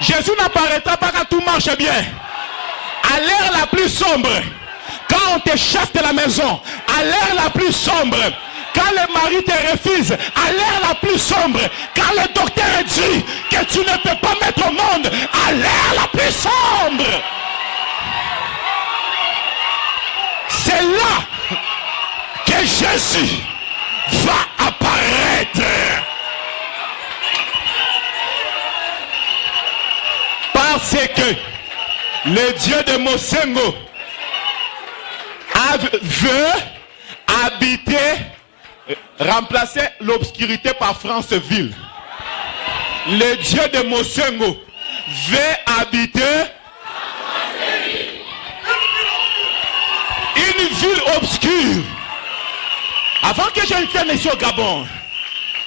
Jésus n'apparaîtra pas quand tout marche bien. À l'heure la plus sombre, quand on te chasse de la maison, à l'heure la plus sombre, quand le mari te refuse, à l'heure la plus sombre, quand le docteur dit que tu ne peux pas mettre au monde, à l'heure la plus sombre, c'est là que Jésus va apparaître. Parce que le Dieu de Mosengo veut habiter, remplacer l'obscurité par Franceville. Le Dieu de Mosengo veut habiter une ville obscure. Avant que je vienne ici au Gabon,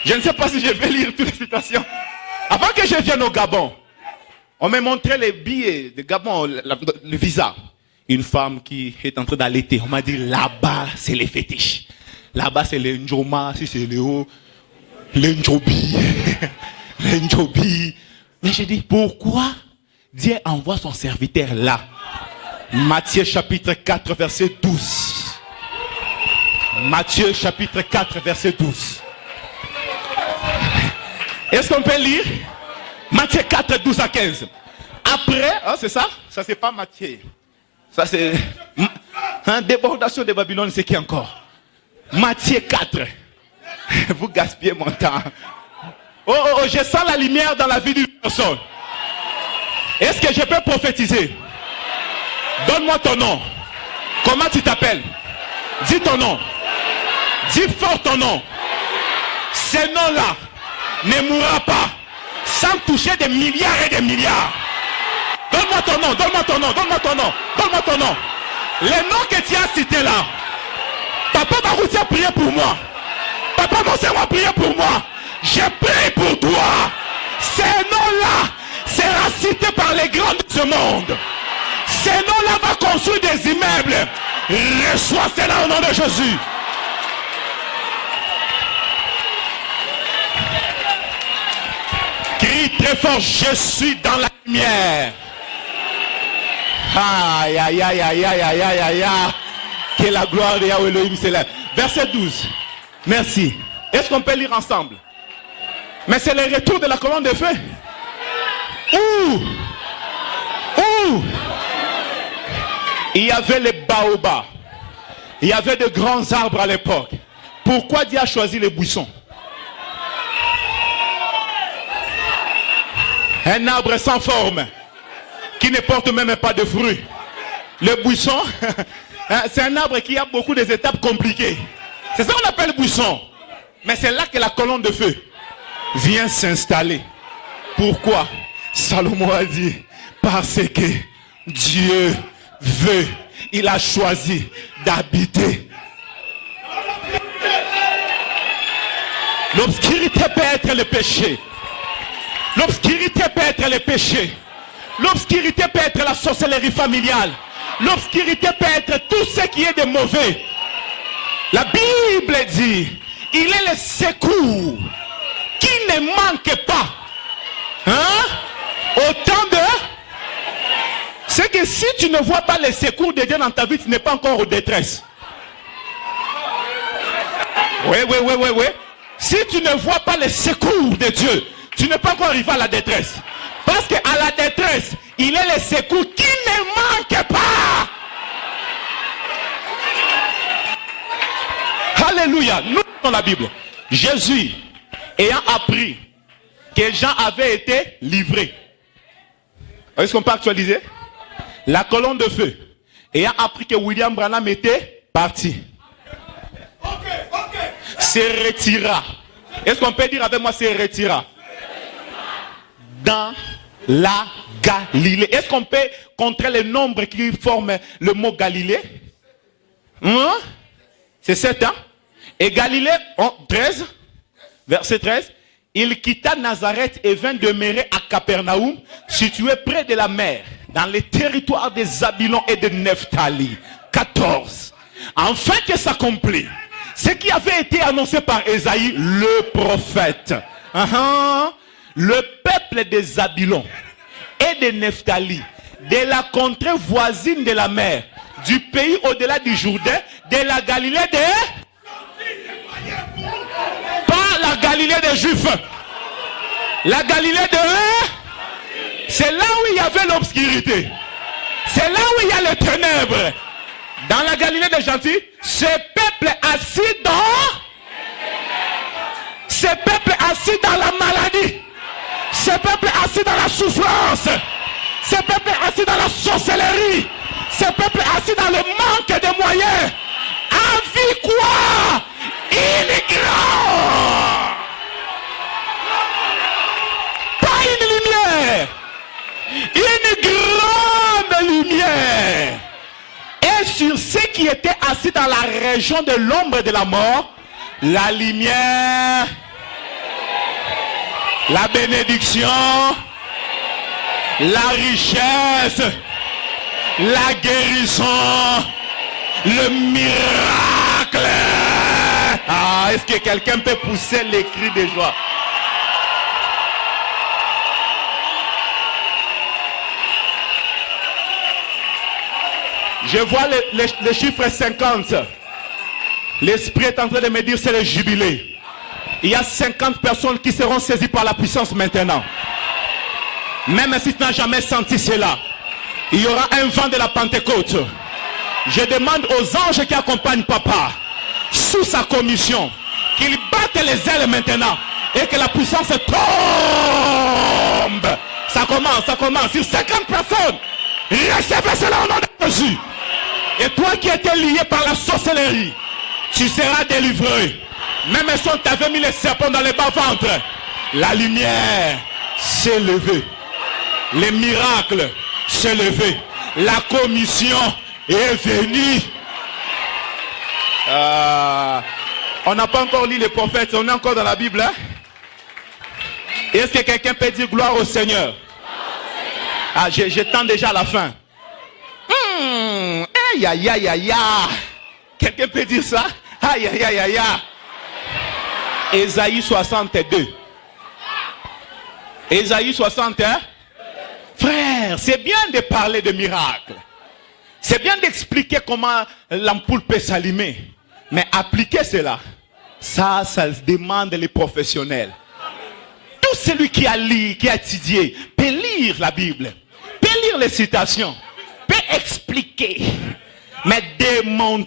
je ne sais pas si je vais lire toutes les situations. Avant que je vienne au Gabon, on m'a montré les billets de Gabon, le visa. Une femme qui est en train d'allaiter. On m'a dit là-bas, c'est les fétiches. Là-bas, c'est les Njoma, si c'est les Njobi. Les Njobi. Mais j'ai dit, pourquoi Dieu envoie son serviteur là? Matthieu chapitre 4, verset 12. Matthieu chapitre 4, verset 12. Est-ce qu'on peut lire? Matthieu 4, 12 à 15. Après, hein, c'est ça? Ça, c'est pas Matthieu. Ça, c'est débordation de Babylone, c'est qui encore? Matthieu 4. Vous gaspillez mon temps. Oh, je sens la lumière dans la vie d'une personne. Est-ce que je peux prophétiser? Donne-moi ton nom. Comment tu t'appelles? Dis ton nom. Dis fort ton nom. Ce nom-là ne mourra pas sans toucher des milliards et des milliards. Donne-moi ton nom, donne-moi ton nom, donne-moi ton nom, donne-moi ton nom. Les noms que tu as cités là. Papa Barouti a prié pour moi. Papa Monsengo a prié pour moi. Je prie pour toi. Ces noms-là sera cité par les grands de ce monde. Ces noms-là va construire des immeubles. Reçois cela au nom de Jésus. Crie très fort, je suis dans la lumière. Aïe, aïe, aïe, aïe, aïe, aïe, aïe, aïe, aïe. Que la gloire de Yahweh Elohim s'élève. Verset 12. Merci. Est-ce qu'on peut lire ensemble? Mais c'est le retour de la colonne de feu. Où il y avait les baobabs. Il y avait de grands arbres à l'époque. Pourquoi Dieu a choisi les buissons? Un arbre sans forme, qui ne porte même pas de fruits. Le buisson, c'est un arbre qui a beaucoup d'étapes compliquées. C'est ça qu'on appelle buisson. Mais c'est là que la colonne de feu vient s'installer. Pourquoi? Salomon a dit, parce que Dieu veut, il a choisi d'habiter. L'obscurité peut être le péché. L'obscurité peut être le péché. L'obscurité peut être la sorcellerie familiale. L'obscurité peut être tout ce qui est de mauvais. La Bible dit, il est le secours qui ne manque pas. Hein? Autant de... C'est que si tu ne vois pas le secours de Dieu dans ta vie, tu n'es pas encore en détresse. Oui. Si tu ne vois pas le secours de Dieu, tu n'es pas encore arrivé à la détresse. Parce qu'à la détresse, il est le secours qui ne manque pas. Alléluia. Nous dans la Bible. Jésus, ayant appris que Jean avait été livré. Est-ce qu'on peut actualiser? La colonne de feu, ayant appris que William Branham était parti, se retira. Est-ce qu'on peut dire avec moi se retira? Dans la Galilée. Est-ce qu'on peut contrer les nombres qui forment le mot Galilée? C'est 7 ans. Et Galilée, 13, verset 13. Il quitta Nazareth et vint demeurer à Capernaum, situé près de la mer, dans les territoires des Zabulon et de Nephtali. 14. Afin que s'accomplisse ce qui avait été annoncé par Ésaïe, le prophète. Le peuple des Zabulon et de Nephtali, de la contrée voisine de la mer, du pays au-delà du Jourdain, de la Galilée pas la Galilée des Juifs. La Galilée c'est là où il y avait l'obscurité. C'est là où il y a les ténèbres. Dans la Galilée des gentils, ce peuple assis dans la maladie, ce peuple assis dans la souffrance, ce peuple assis dans la sorcellerie, ce peuple assis dans le manque de moyens, a vu quoi? Pas une lumière, une grande lumière. Et sur ceux qui étaient assis dans la région de l'ombre de la mort, la lumière, la bénédiction, la richesse, la guérison, le miracle. Ah, est-ce que quelqu'un peut pousser les cris de joie? Je vois le chiffre 50. L'Esprit est en train de me dire c'est le jubilé. Il y a 50 personnes qui seront saisies par la puissance maintenant. Même si tu n'as jamais senti cela, il y aura un vent de la Pentecôte. Je demande aux anges qui accompagnent Papa, sous sa commission, qu'ils battent les ailes maintenant et que la puissance tombe. Ça commence. Sur 50 personnes, recevez cela au nom de Jésus. Et toi qui étais lié par la sorcellerie, tu seras délivré. Même si on t'avait mis les serpents dans les bas-ventres, la lumière s'est levée. Les miracles s'est levé. La commission est venue. On n'a pas encore lu les prophètes, on est encore dans la Bible. Hein? Est-ce que quelqu'un peut dire gloire au Seigneur? Ah, je tends déjà à la fin. Aïe, aïe, aïe, aïe, aïe. Quelqu'un peut dire ça? Aïe, aïe, aïe, aïe, aïe. Ésaïe 62. Ésaïe 61. Frère, c'est bien de parler de miracles. C'est bien d'expliquer comment l'ampoule peut s'allumer. Mais appliquer cela, ça demande les professionnels. Tout celui qui a lu, qui a étudié, peut lire la Bible, peut lire les citations, peut expliquer. Mais démontrer